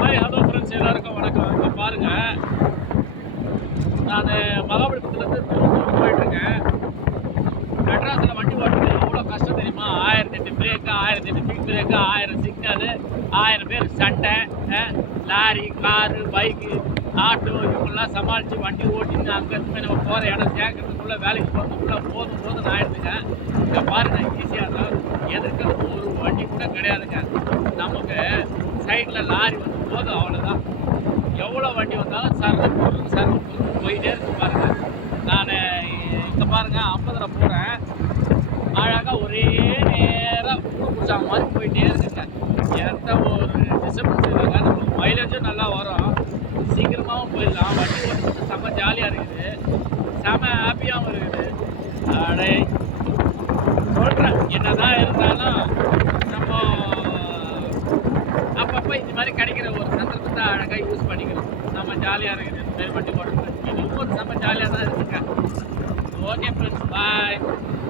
Hi hello friends, எல்லாருக்கும் வணக்கம். இப்போ பாருங்கள், நான் மகாபலிபுரத்துலேருந்து திருவள்ளூர் போயிட்டுருக்கேன். மெட்ராஸில் வண்டி ஓட்டுறது எவ்வளோ கஷ்டம் தெரியுமா? 1008 பிரேக்கு, 1008 ஸ்பீட் பிரேக்கு, 1000 சிக்னலு, 1000 பேர் சண்டை, லாரி, காரு, பைக்கு, ஆட்டோ இவங்கெல்லாம் சமாளித்து வண்டி ஓட்டின்னு அங்கேருந்து நம்ம போகிற இடம் சேர்க்கறதுக்குள்ளே வேலைக்கு போகிறதுக்குள்ளே போதும் ஆயிடுதுங்க. இங்கே பாருங்கள், ஈஸியாக தான் எதுக்கு ஒரு வண்டி கூட கிடையாதுங்க. நமக்கு சைடில் லாரி வந்து போதும், அவ்வளோதான். எவ்வளோ வண்டி வந்தாலும் சர்வ போயிட்டே இருக்கு பாருங்கள். நான் இங்கே பாருங்கள், 50ல் போகிறேன். அழகாக ஒரே நேராக பிடிச்சா மாதிரி போயிட்டே இருக்குங்க. எந்த ஒரு டிஸ்டர்பன்ஸ் இல்லைங்க. நம்மளுக்கு மைலேஜும் நல்லா வரும், சீக்கிரமாகவும் போயிடலாம். வண்டி ஓட்டுறது செம்ம ஜாலியாக இருக்குது, செம்ம ஹாப்பியாகவும் இருக்குது. அடே சொல்கிறேன், என்னதான் இருந்தாலும் நம்ம அப்பப்போ இந்த மாதிரி கிடைக்கிற ஒரு சந்தர்ப்பத்தை அழகாக யூஸ் பண்ணிக்கிறோம். நம்ம ஜாலியாக இருக்குது இந்த மாதிரி வண்டி ஓட்டுறது. இதுவும் ஒரு செம்ம ஜாலியாக தான் இருக்குங்க. ஓகே ஃப்ரெண்ட்ஸ், பாய்.